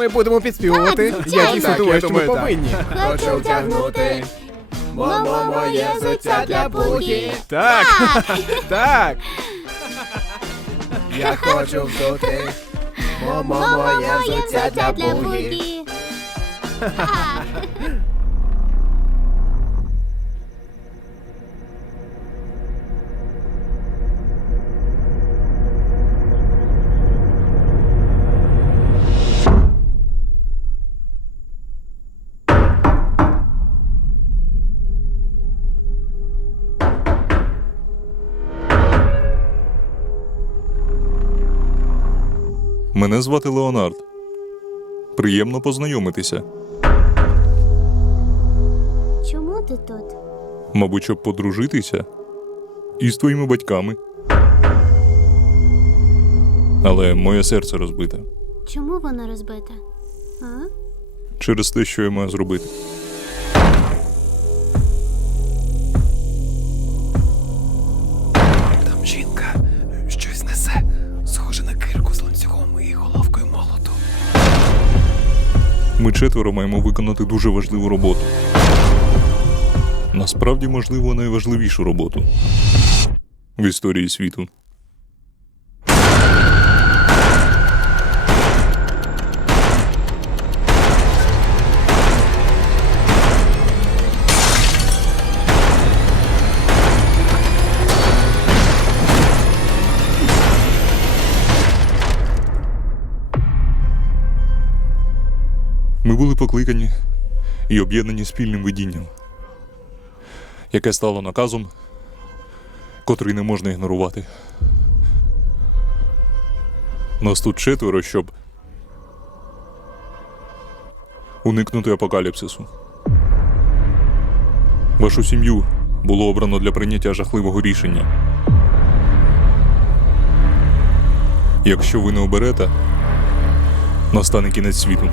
Ми будемо підспівувати. Так, Я звичайно. дійсно Так, думаю, я що ми думаю, так. повинні. Хочу вдягнути моє взуття для бугі. Так, так. Я хочу взути Моє взуття для бугі. Так. Мене звати Леонард. Приємно познайомитися. Чому ти тут? Мабуть, щоб подружитися із твоїми батьками. Але моє серце розбите Чому воно розбите? А? через те, що я маю зробити. Там жінка щось несе, схоже на кирку з ланцюгом і головкою молоту. Ми четверо маємо виконати дуже важливу роботу. Насправді, можливо, найважливішу роботу в історії світу. Ми були покликані і об'єднані спільним видінням, яке стало наказом, котрий не можна ігнорувати. Нас тут четверо, щоб уникнути апокаліпсису. Вашу сім'ю було обрано для прийняття жахливого рішення. Якщо ви не оберете, настане кінець світу.